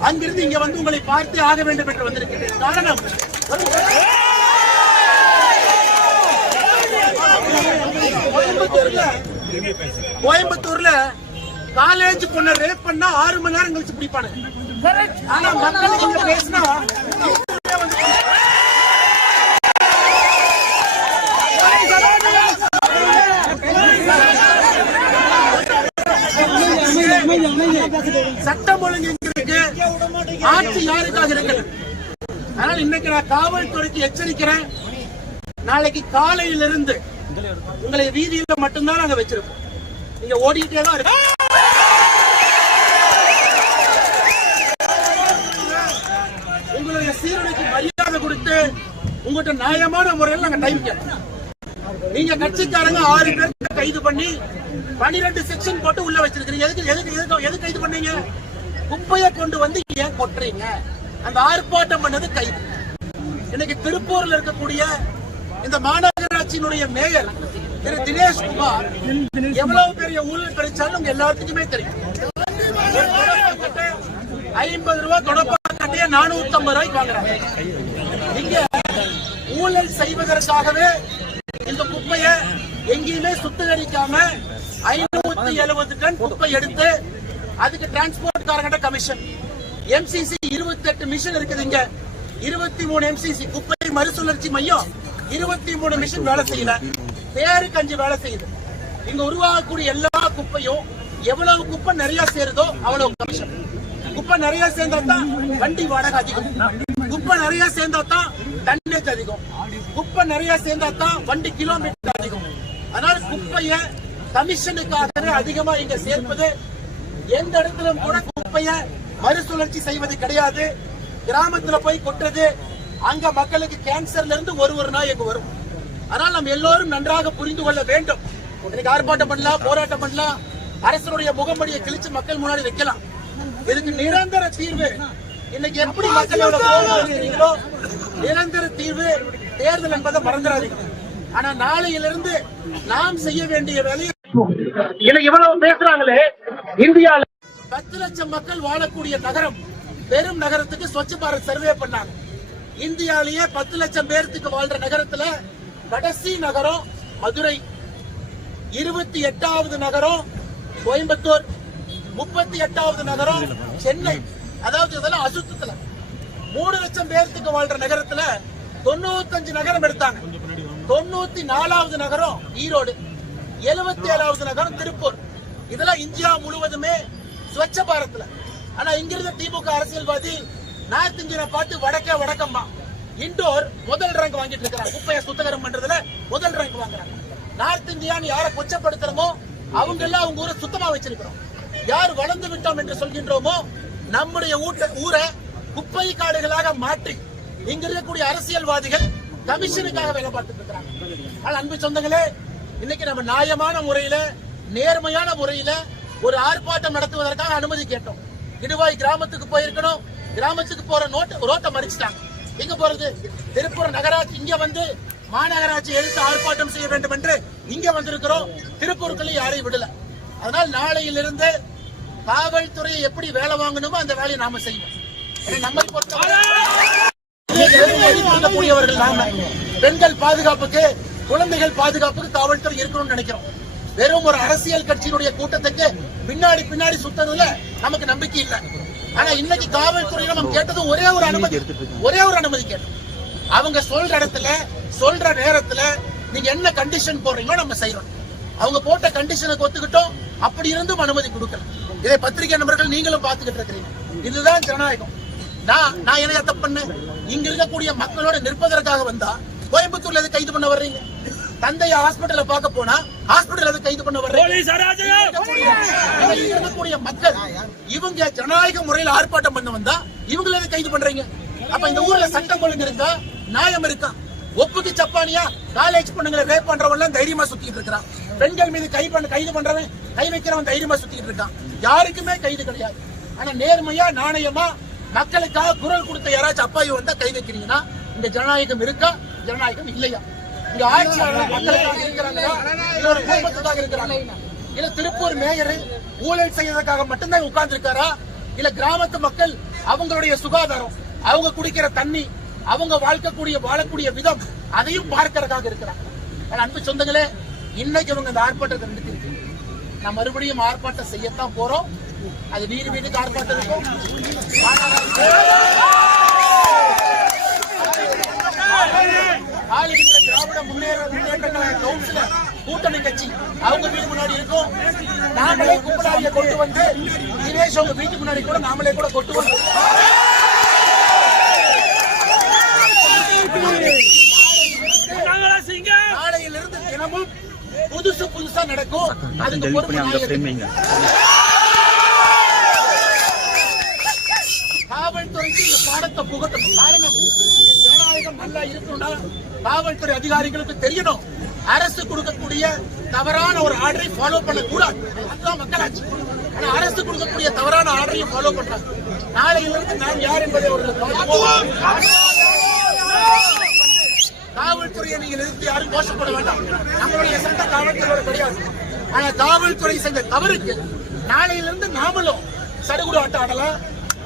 அங்கிருந்து இங்க வந்து உங்களை பார்த்து ஆக வேண்டும் என்று வந்திருக்கிறேன் காரணம்? கோயம்புத்தூர்ல கோயம்புத்தூர்ல காலேஜ் பொண்ணு ரேப் பண்ணா ஆறு மணி நேரம் கழிச்சு பிடிப்பானுங்க ஆனா மக்களுக்கு இங்க பேசினா சட்டம் ஒழுங்கு ஆட்சி யாருக்காக இருக்கிறது? அதனால இன்னைக்கு நான் காவல்துறைக்கு எச்சரிக்கிறேன். நாளைக்கு காலையிலிருந்து உங்களை வீதியில மட்டும்தான் நாங்க வச்சிருப்போம் நீங்க ஓடிக்கிட்டே தான் இருக்கு உங்களுடைய சீருடைக்கு மரியாதை கொடுத்து உங்கள்கிட்ட நியாயமான முறையில் நாங்க டைம் கேட்போம். நீங்க கட்சிக்காரங்க ஆறு பேர் கைது பண்ணி பனிரெண்டு செக்ஷன் போட்டு உள்ள வச்சிருக்கீங்க எதுக்கு எதுக்கு எதுக்கு எது கைது பண்ணீங்க? குப்பையை கொண்டு வந்து ஏன் கொட்டுறீங்க? அந்த ஆர்ப்பாட்டம் பண்ணது கைது இன்னைக்கு திருப்பூர்ல இருக்கக்கூடிய இந்த மாநகராட்சியினுடைய மேயர் திரு தினேஷ் குமார் எவ்வளவு பெரிய ஊழல் கிடைச்சாலும் உங்க எல்லாத்துக்குமே தெரியும். ஐம்பது ரூபாய் தொடப்பக்கட்டைய நானூத்தி ஐம்பது ரூபாய்க்கு வாங்குறாங்க. இங்க ஊழல் செய்வதற்காகவே இந்த குப்பையை எங்கேயுமே சுத்திகரிக்காம ஐநூத்தி எழுபது டன் குப்பை எடுத்து அதுக்கு டிரான்ஸ்போர்ட் காரங்கிட்ட கமிஷன் எம்சிசி இருபத்தி எட்டு மிஷின் இருக்குது இங்க. இருபத்தி மூணு எம்சிசி குப்பை மறுசுழற்சி மையம். இருபத்தி மூணு மிஷின் வேலை செய்யல. பேருக்கு அஞ்சு வேலை செய்யுது. இங்க உருவாகக்கூடிய எல்லா குப்பையும் எவ்வளவு குப்பை நிறைய சேருதோ அவ்வளவு கமிஷன் குப்பை நிறைய சேர்ந்தா தான் வண்டி வாடகை அதிகம். குப்பை நிறைய சேர்ந்தா தான் டன்னேஜ் அதிகம். குப்பை நிறைய சேர்ந்தா தான் வண்டி கிலோமீட்டர் அதிகம். அதனால குப்பைய கமிஷனுக்காகவே அதிகமா இங்க சேர்ப்பது எந்த இடத்திலும் கூட குப்பைய மறுசுழற்சி செய்வது கிடையாது. கிராமத்துல போய் கொட்டுறது அங்க மக்களுக்கு கேன்சர்ல இருந்து ஒரு ஒரு நாய் எங்க வரும். அதனால் நம்ம எல்லோரும் நன்றாக புரிந்து கொள்ள வேண்டும். இன்னைக்கு ஆர்ப்பாட்டம் பண்ணலாம் போராட்டம் பண்ணலாம். அரசனுடைய முகமடியை கிழிச்சு மக்கள் முன்னாடி வைக்கலாம். இதுக்கு நிரந்தர தீர்வு. இன்னைக்கு எப்படி மக்களோட நிரந்தர தீர்வு. தேர்தல் என்பதை மறந்துடாதீங்க. ஆனா நாளையிலிருந்து நாம் செய்ய வேண்டிய வேலையை இன்னைக்கு இவ்வளவு பேசுறாங்களே இந்தியால பத்து லட்சம் மக்கள் வாழக்கூடிய நகரம் பெரும் நகரத்துக்கு ஸ்வச்ச பாரத் சர்வே பண்ணாங்க. இந்தியாலேயே பத்து லட்சம் பேர்த்துக்கு வாழ்ற நகரத்துல கடைசி நகரம் மதுரை. இருபத்தி எட்டாவது நகரம் கோயம்புத்தூர். முப்பத்தி எட்டாவது நகரம் சென்னை. அதாவது இதெல்லாம் அசுத்தத்துல. மூணு லட்சம் பேர்த்துக்கு வாழ்ற நகரத்துல தொண்ணூத்தஞ்சு நகரம் எடுத்தாங்க. தொண்ணூத்தி நாலாவது நகரம் ஈரோடு. எழுபத்தி ஏழாவது நகரம் திருப்பூர். இதெல்லாம் இந்தியா முழுவதுமே ஸ்வச்ச பாரத்ல ஆனா இங்க இருந்த திமுக அரசியல்வாதி நார்த் இந்தியனை பார்த்து வடக்கே வடக்கம்மா. இண்டோர் முதல் ரேங்க் வாங்கிட்டு இருக்கிறாங்க. குப்பையை சுத்தகரம் பண்றதுல முதல் ரேங்க் வாங்குறாங்க. நார்த் இந்தியான்னு யாரை கொச்சப்படுத்துறோமோ அவங்க எல்லாம் அவங்க ஊரை சுத்தமா வச்சிருக்கிறோம். யார் வளர்ந்து விட்டோம் என்று சொல்கின்றோமோ நம்முடைய ஊரை குப்பை காடுகளாக மாற்றி இங்க இருக்கக்கூடிய அரசியல்வாதிகள் கமிஷனுக்காக வேலை பார்த்துட்டு இருக்கிறாங்க. ஆனால் அன்பு சொந்தங்களே இன்னைக்கு நம்ம நியாயமான முறையில நேர்மையான முறையில ஒரு ஆர்ப்பாட்டம் நடத்துவதற்காக அனுமதி கேட்டோம். இடுவாய் கிராமத்துக்கு போயிருக்கணும். கிராமத்துக்கு போற நோட்டை ரோட்டை மறிச்சிட்டாங்க. எங்க போறது? திருப்பூர் நகராட்சி இங்க வந்து மாநகராட்சி எழுத்து ஆர்ப்பாட்டம் செய்ய வேண்டும் என்று இங்க வந்திருக்கிறோம். திருப்பூருக்குள்ள யாரையும் விடல. அதனால் நாளையிலிருந்து காவல்துறையை எப்படி வேலை வாங்கணுமோ அந்த வேலையை நாம செய்வோம் ஏன்னா நம்மை பொறுத்தவரை நாம. பெண்கள் பாதுகாப்புக்கு குழந்தைகள் பாதுகாப்புக்கு காவல்துறை இருக்கணும்னு நினைக்கிறோம். வெறும் ஒரு அரசியல் கட்சியினுடைய கூட்டத்துக்கு பின்னாடி பின்னாடி சுத்ததுல நமக்கு நம்பிக்கை இல்லை. ஆனா இன்னைக்கு காவல்துறையில நம்ம கேட்டது ஒரே ஒரு அனுமதி. ஒரே ஒரு அனுமதி கேட்டோம். அவங்க சொல்ற இடத்துல சொல்ற நேரத்துல நீங்க என்ன கண்டிஷன் போடுறீங்களோ நம்ம செய்யறோம் அவங்க போட்ட கண்டிஷனுக்கு ஒத்துக்கிட்டோம் அப்படி இருந்தும் அனுமதி கொடுக்கல. இதை பத்திரிகை நண்பர்கள் நீங்களும் பார்த்துக்கிட்டு இருக்கிறீங்க. இதுதான் ஜனநாயகம். நான் நான் என்ன தப்பு பண்ணேன்? இங்க இருக்கக்கூடிய மக்களோட நிற்பதற்காக வந்தா கோயம்புத்தூர்ல எது கைது பண்ண வர்றீங்க? தந்தைய ஹாஸ்பிட்டல்ல பார்க்க போனா ஹாஸ்பிட்டல் எது கைது பண்ண இங்க இருக்கக்கூடிய மக்கள் இவங்க ஜனநாயக முறையில் ஆர்ப்பாட்டம் பண்ண வந்தா இவங்களை எது கைது பண்றீங்க? அப்ப இந்த ஊர்ல சட்டம் ஒழுங்கு இருக்கா? நியாயம் இருக்கா? ஒப்புக்கு சப்பானியா? காலேஜ் பொண்ணுங்களை ரேப் பண்றவன் எல்லாம் தைரியமா சுத்திட்டு இருக்கான் பெண்கள் மீது கை பண்ண கைது பண்றவன் கை வைக்கிறவன் தைரியமா சுத்திட்டு இருக்கான். யாருக்குமே கைது கிடையாது. ஆனா நேர்மையா நாணயமா மக்களுக்காக குரல் கொடுத்த யாராச்சும் அப்பாயி வந்தா கை வைக்கிறீங்கன்னா இந்த ஜனநாயகம் இருக்கா? ஜனநாயகம் இல்லையா? இங்க ஆட்சியாளர் மக்களுக்காக இருக்கிறாங்களா? இல்ல ஒரு குடும்பத்துக்காக இருக்கிறாங்க இல்ல திருப்பூர் மேயர் ஊழல் செய்யறதுக்காக மட்டும்தான் உட்கார்ந்து இருக்காரா இல்ல கிராமத்து மக்கள் அவங்களுடைய சுகாதாரம் அவங்க குடிக்கிற தண்ணி அவங்க வாழ்க்கக்கூடிய வாழக்கூடிய விதம் அதையும் பார்க்கறதுக்காக இருக்கிறாங்க. அன்பு சொந்தங்களே இன்னைக்கு அவங்க இந்த ஆர்ப்பாட்டத்தை நடத்திருக்கு நான் மறுபடியும் ஆர்ப்பாட்டம் செய்யத்தான் போறோம். அது வீடு வீட்டுக்கு ஆர்ப்பாட்டம் இருக்கும். ஆளுகின்ற திராவிட முன்னேற முன்னேற்ற கழக கூட்டணி கட்சி அவங்க வீடு முன்னாடி இருக்கும். நாமளே கும்பலாரியை கொண்டு வந்து தினேஷ் அவங்க வீட்டு முன்னாடி கூட நாமளே கூட கொண்டு வந்து. நாளையிலிருந்து தினமும் புதுசு புதுசா நடக்கும். அதுக்கு பொறுப்பு நான் ஏத்துக்கிறேன். காவல்துறைக்கு இந்த பாடத்தை காரணம் ஜனநாயகம் நல்லா இருக்கணும்னா காவல்துறை அதிகாரிகளுக்கு தெரியணும். அரசு கொடுக்கக்கூடிய தவறான ஒரு ஆர்டரை ஃபாலோ பண்ணக்கூடாது. அதுதான் மக்களாட்சி. ஆனா அரசு கொடுக்கக்கூடிய தவறான ஆர்டரையும் ஃபாலோ பண்றாங்க நாளையிலிருந்து நாம் யார் என்பதை அவர்கள் காவல்துறையை நீங்கள் எதிர்த்து யாரும் கோஷப்பட வேண்டாம். நம்மளுடைய சட்ட காவல்துறையோட கிடையாது. ஆனா காவல்துறை செஞ்ச தவறுக்கு நாளையிலிருந்து நாமளும் சடுகுடு ஆட்டம் ஆடலாம்.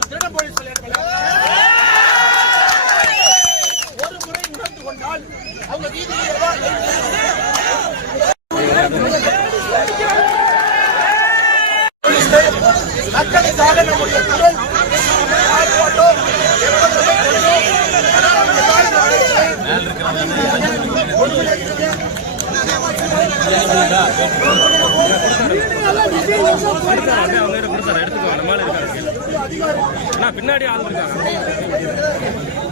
திருட போலீஸ் விளையாடலாம் ஒரு முறை உணர்ந்து கொண்டால் அவங்க மக்களுக்காக நம்முடைய குரல் ஆர்ப்பாட்டம் பின்னாடி ஆள் இருக்காங்க.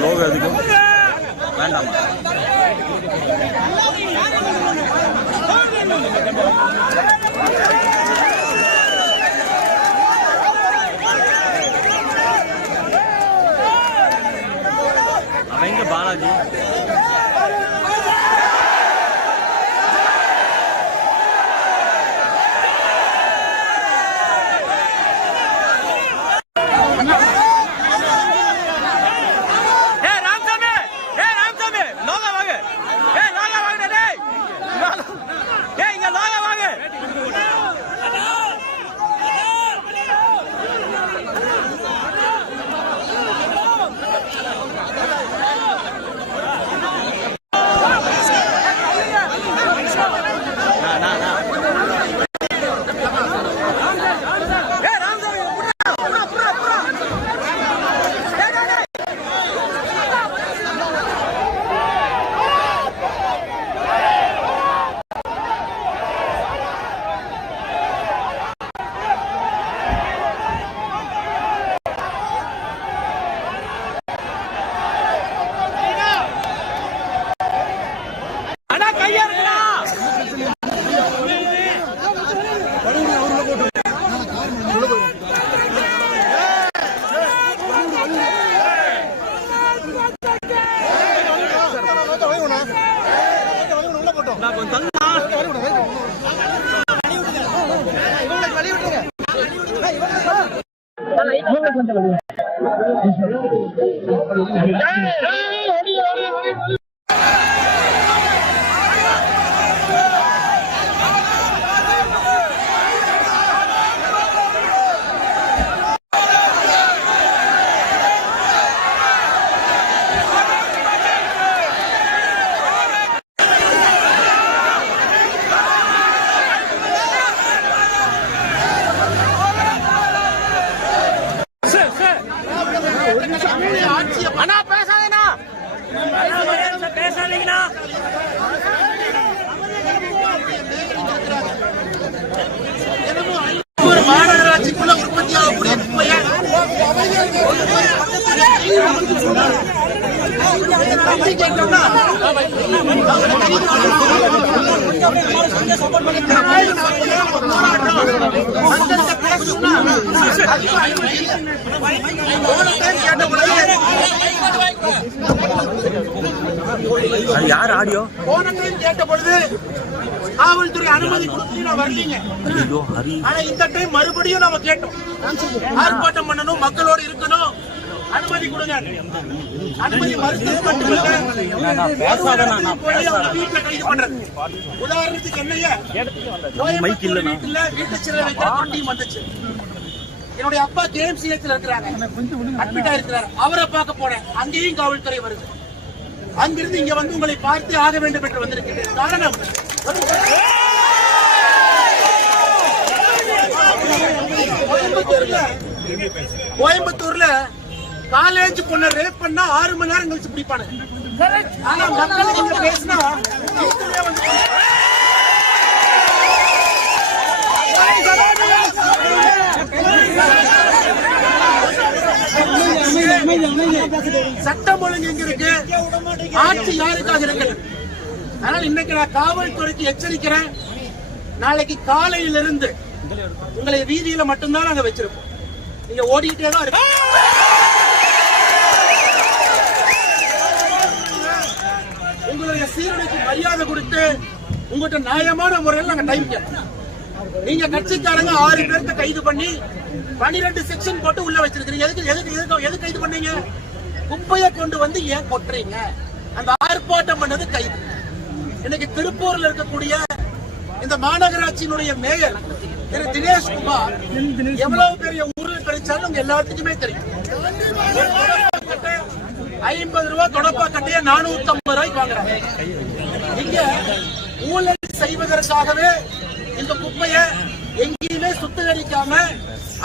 லோக அதிகம் வேண்டாமா. அவங்க பாலாஜி. யார் ஆடியோ? போன டைம் கேட்ட பொழுது காவல்துறை அனுமதி கொடுத்து நான் வரலீங்க. ஆனா இந்த டைம் மறுபடியும் நம்ம கேட்டோம். ஆர்ப்பாட்டம் பண்ணணும் மக்களோட இருக்கணும். அனுமதி கொடுங்க. அனுமதி மறுத்தது மட்டுமல்ல வீட்டுல கைது பண்றது. உதாரணத்துக்கு என்னைய? வீட்டுல வீட்டு சிறை வைக்கிற டீம் வந்துச்சு. என்னுடைய அப்பா கேஎம்சிஎச்ல இருக்கிறாங்க. அட்மிட் ஆயிருக்கிறார் அவரை பார்க்க போனேன். அங்கேயும் காவல்துறை வருது. அங்கிருந்து இங்க வந்து உங்களை பார்த்து ஆக வேண்டும் என்று வந்திருக்கிறேன். காரணம். கோயம்புத்தூர்ல கோயம்புத்தூர்ல காலேஜ் பொண்ண ரேப் பண்ணா ஆறு மணி நேரம் கழிச்சு பிடிப்பானுங்க ஆனா மக்கள் இங்க பேசினா சட்டம் ஒழுங்கு எங்க இருக்கு. ஆட்சி யாருக்காக இருக்கு அதனால இன்னைக்கு நான் காவல்துறைக்கு எச்சரிக்கிறேன். நாளைக்கு காலையிலிருந்து உங்களை வீதியில மட்டும்தான் நாங்க வச்சிருப்போம். நீங்க ஓடிக்கிட்டே தான் இருக்கு உங்களுடைய சீரழிக்கு மரியாதை உங்ககிட்ட உங்கள்கிட்ட நியாயமான முறையில் நாங்க டைம் கேட்டோம் நீங்க கட்சிக்காரங்க ஆறு பேர்த்த கைது பண்ணி பனிரெண்டு செக்ஷன் போட்டு உள்ள வச்சிருக்கீங்க எதுக்கு எதுக்கு எதுக்கு எது கைது பண்ணீங்க? குப்பையை கொண்டு வந்து ஏன் கொட்டுறீங்க? அந்த ஆர்ப்பாட்டம் பண்ணது கைது. இன்னைக்கு திருப்பூர்ல இருக்கக்கூடிய இந்த மாநகராட்சியினுடைய மேயர் திரு தினேஷ் குமார் எவ்வளவு பெரிய ஊரில் கிடைச்சாலும் உங்க எல்லாத்துக்குமே தெரியும். ஐம்பது ரூபாய் தொடப்பா கட்டைய நானூத்தி ஐம்பது ரூபாய்க்கு வாங்குறாங்க. இங்க ஊழல் செய்வதற்காகவே இந்த குப்பைய எங்கேயுமே சுத்திகரிக்காம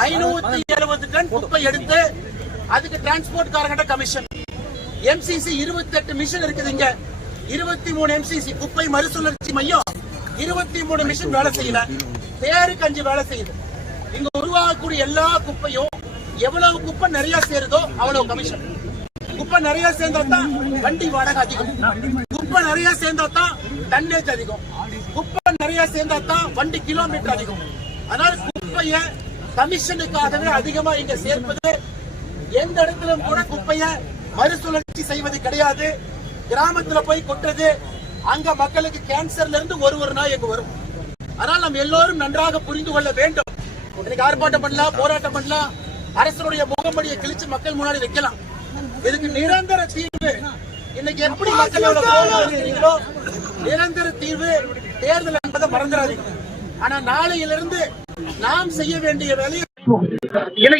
ஐநூத்தி எழுபது டன் குப்பை எடுத்து அதுக்கு டிரான்ஸ்போர்ட் காரங்கிட்ட கமிஷன் எம்சிசி இருபத்தி எட்டு மிஷின் இருக்குது இங்க. இருபத்தி மூணு எம்சிசி குப்பை மறுசுழற்சி மையம் இருபத்தி மூணு மிஷின் வேலை செய்யல. பேருக்கு அஞ்சு வேலை செய்யுது. இங்க உருவாகக்கூடிய எல்லா குப்பையும் எவ்வளவு குப்பை நிறைய சேருதோ அவ்வளவு கமிஷன் குப்பை நிறைய சேர்ந்தா தான் வண்டி வாடகை அதிகம். குப்பை நிறைய சேர்ந்தா தான் டன்னேஜ் அதிகம். குப்பை நிறைய சேர்ந்தா தான் வண்டி கிலோமீட்டர் அதிகம். அதனால குப்பைய கமிஷனுக்காகவே அதிகமா இங்க சேர்ப்பது எந்த இடத்திலும் கூட குப்பைய மறுசுழற்சி செய்வது கிடையாது. கிராமத்துல போய் கொட்டுறது அங்க மக்களுக்கு கேன்சர்ல இருந்து ஒரு ஒரு நாய் எங்க வரும். அதனால் நம்ம எல்லோரும் நன்றாக புரிந்து கொள்ள வேண்டும். இன்னைக்கு ஆர்ப்பாட்டம் பண்ணலாம் போராட்டம் பண்ணலாம். அரசனுடைய முகமடியை கிழிச்சு மக்கள் முன்னாடி வைக்கலாம். இதுக்கு நிரந்தர தீர்வு இன்னைக்கு எப்படி மக்களோட கோபம் இருக்கிறீங்களோ நிரந்தர தீர்வு தேர்தல் என்பதை மறந்துடாதீங்க. ஆனா நாளையிலிருந்து நாம் செய்ய வேண்டிய வேலையை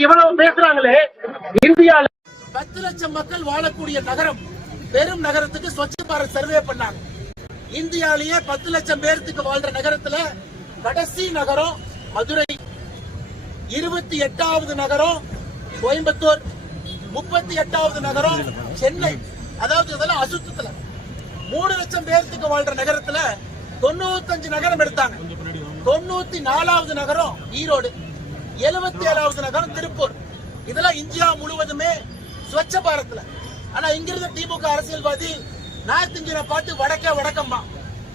இவ்வளவு பேசுறாங்களே. இந்தியால பத்து லட்சம் மக்கள் வாழக்கூடிய நகரம் பெரும் நகரத்துக்கு ஸ்வச்ச பாரத் சர்வே பண்ணாங்க. இந்தியாலேயே பத்து லட்சம் பேர்த்துக்கு வாழ்ற நகரத்துல கடைசி நகரம் மதுரை. இருபத்தி எட்டாவது நகரம் கோயம்புத்தூர். முப்பத்தி எட்டாவது நகரம் சென்னை. அதாவது இதெல்லாம் அசுத்தத்துல. மூணு லட்சம் பேர்த்துக்கு வாழ்ற நகரத்துல தொண்ணூத்தஞ்சு நகரம் எடுத்தாங்க. தொண்ணூத்தி நாலாவது நகரம் ஈரோடு எழுபத்தி ஏழாவது நகரம் திருப்பூர். இதெல்லாம் இந்தியா முழுவதுமே ஸ்வச்ச பாரத்ல ஆனா இங்கிருந்த திமுக அரசியல்வாதி நார்த் இந்தியனை பார்த்து வடக்க வடக்கம்மா.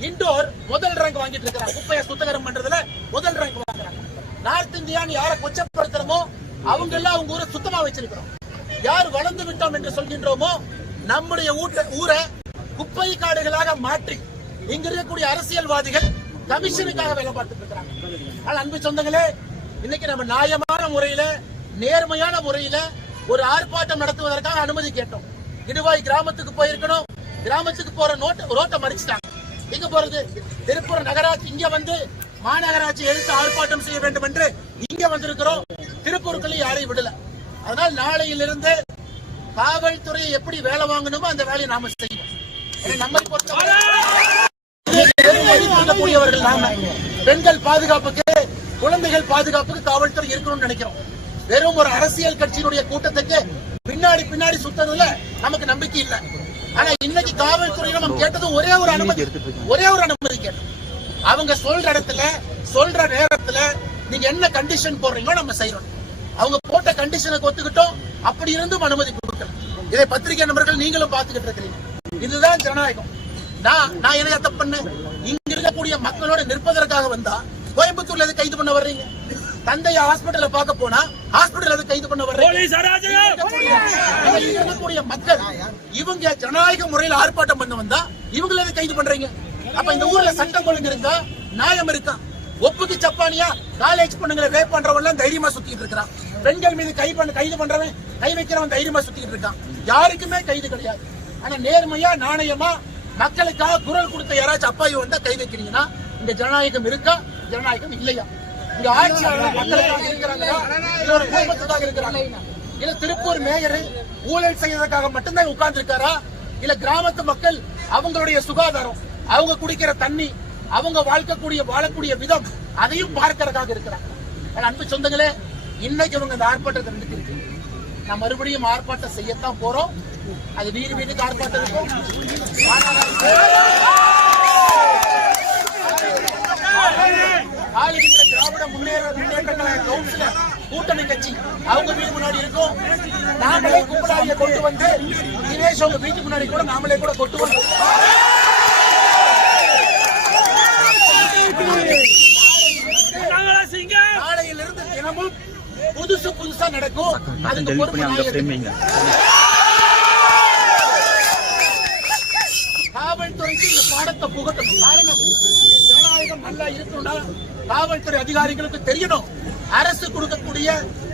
இண்டோர் முதல் ரேங்க் வாங்கிட்டு இருக்கிறாங்க. குப்பையை சுத்தகரம் பண்றதுல முதல் ரேங்க் வாங்குறாங்க. நார்த் இந்தியான்னு யாரை கொச்சப்படுத்துறோமோ அவங்க எல்லாம் அவங்க ஊரை சுத்தமா வச்சிருக்கிறோம். யார் வளர்ந்து விட்டோம் என்று சொல்கின்றோமோ நம்முடைய ஊட்ட- ஊரை குப்பை காடுகளாக மாற்றி இங்க இருக்கக்கூடிய அரசியல்வாதிகள் கமிஷனுக்காக வேலை பார்த்துட்டு இருக்கிறாங்க. ஆனால் அன்பு சொந்தங்களே இன்னைக்கு நம்ம நியாயமான முறையில நேர்மையான முறையில ஒரு ஆர்ப்பாட்டம் நடத்துவதற்காக அனுமதி கேட்டோம். இடுவாய் கிராமத்துக்கு போயிருக்கணும். கிராமத்துக்கு போற நோட்ட ரோட்டை மறிச்சிட்டாங்க. எங்க போறது? திருப்பூர் நகராட்சி இங்க வந்து மாநகராட்சி எழுத்து ஆர்ப்பாட்டம் செய்ய வேண்டும் என்று இங்க வந்திருக்கிறோம். திருப்பூருக்குள்ள யாரையும் விடல. அதனால் நாளையிலிருந்து காவல்துறையை எப்படி வேலை வாங்கணுமோ அந்த வேலையை நாம செய்வோம் நம்மை பொறுத்தவரை இருக்கக்கூடியவர்கள் நாம. பெண்கள் பாதுகாப்புக்கு குழந்தைகள் பாதுகாப்புக்கு காவல்துறை இருக்கணும்னு நினைக்கிறோம். வெறும் ஒரு அரசியல் கட்சியினுடைய கூட்டத்துக்கு பின்னாடி பின்னாடி சுத்தறதுல நமக்கு நம்பிக்கை இல்ல. ஆனா இன்னைக்கு காவல்துறையில நம்ம கேட்டது ஒரே ஒரு அனுமதி ஒரே ஒரு அனுமதி கேட்டோம். அவங்க சொல்ற இடத்துல சொல்ற நேரத்துல நீங்க என்ன கண்டிஷன் போடுறீங்களோ நம்ம செய்யறோம். அவங்க போட்ட கண்டிஷனுக்கு ஒத்துக்கிட்டோம் அப்படி இருந்தும் அனுமதி கொடுக்கல இதை பத்திரிகை நபர்கள் நீங்களும் பார்த்துக்கிட்டு இருக்கிறீங்க. இதுதான் ஜனநாயகம். நான் நான் என்ன தப்பு பண்ணேன்? இங்க இருக்கக்கூடிய மக்களோட நிற்பதற்காக வந்தா கோயம்புத்தூர்ல எது கைது பண்ண வர்றீங்க? தந்தைய ஹாஸ்பிடல்ல பார்க்க போனா ஹாஸ்பிடல் எது கைது பண்ண வர்றீங்க? மக்கள் இவங்க ஜனநாயக முறையில் ஆர்ப்பாட்டம் பண்ண வந்தா இவங்கள கைது பண்றீங்க? அப்ப இந்த ஊர்ல சட்டம் ஒழுங்கு இருக்கா? நியாயம் இருக்கா? ஒப்புக்கு சப்பானியா காலேஜ் பொண்ணுங்களை ரேப் பண்றவன் தைரியமா சுத்திட்டு இருக்கான் பெண்கள் மீது கை பண்ண கைது பண்றவன் கை வைக்கிறவன் தைரியமா சுத்திட்டு இருக்கான். யாருக்குமே கைது கிடையாது. ஆனா நேர்மையா நாணயமா மக்களுக்காக குரல் கொடுத்த யாராச்சும் அப்பாவி வந்தா கை வைக்கிறீங்கன்னா இந்த ஜனநாயகம் இருக்கா? ஜனநாயகம் இல்லையா? இங்க ஆட்சியாளர் மக்களுக்காக குடும்பத்துக்காக இருக்கிறாங்க இல்ல திருப்பூர் மேயர் ஊழல் செய்யறதுக்காக மட்டும்தான் உட்கார்ந்து இருக்காரா இல்ல கிராமத்து மக்கள் அவங்களுடைய சுகாதாரம் அவங்க குடிக்கிற தண்ணி அவங்க வாழ்க்கக்கூடிய வாழக்கூடிய விதம் அதையும் பார்க்கறதுக்காக இருக்கிறாங்க. அன்பு சொந்தங்களே இன்னைக்கு இவங்க இந்த ஆர்ப்பாட்டத்தை நிறுத்தி நான் மறுபடியும் ஆர்ப்பாட்டம் செய்யத்தான் போறோம். அது வீடு வீட்டுக்கு ஆர்ப்பாட்டம் இருக்கும். ஆளுகின்ற திராவிட முன்னேற முன்னேற்ற கழக கவுன்சிலர் கூட்டணி கட்சி அவங்க வீடு முன்னாடி இருக்கும். நாமளே கும்பலாளிய கொண்டு வந்து தினேஷ் அவங்க வீட்டு முன்னாடி கூட நாமளே கூட கொண்டு வந்து நாளையிலிருந்து தினமும் புதுசு புதுசா நடக்கும். அதுக்கு பொறுப்பு நான் காவல்துறைக்கு இந்த பாடத்தை புகட்டணும் காரணம் ஜனநாயகம் நல்லா இருக்கணும்னா காவல்துறை அதிகாரிகளுக்கு தெரியணும். அரசு கொடுக்கக்கூடிய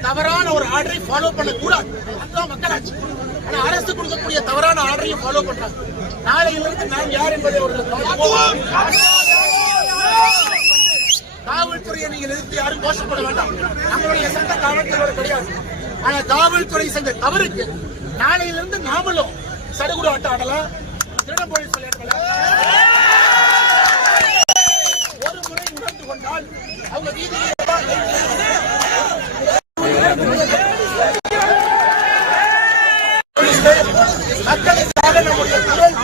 தவறான ஒரு ஆர்டரை ஃபாலோ பண்ணக்கூடாது. அதுதான் மக்களாட்சி. ஆனா அரசு கொடுக்கக்கூடிய தவறான ஆர்டரையும் ஃபாலோ பண்றாங்க. நாளையிலிருந்து நாம் யார் என்பதை காட்டுவோம். காவல்துறையை நீங்கள் எதிர்த்து யாரும் கோஷப்பட வேண்டாம். நம்மளுடைய சங்க காவல்துறை கிடையாது. ஆனா காவல்துறை செஞ்ச தவறுக்கு நாளையிலிருந்து நாமளும் சடுகுடு ஆட்டம் ஆடலாம். திருட போலீஸ் ஒரு முறை உணர்ந்து கொண்டால் அவங்க வீதியில் மக்களுக்காக நம்முடைய குரல்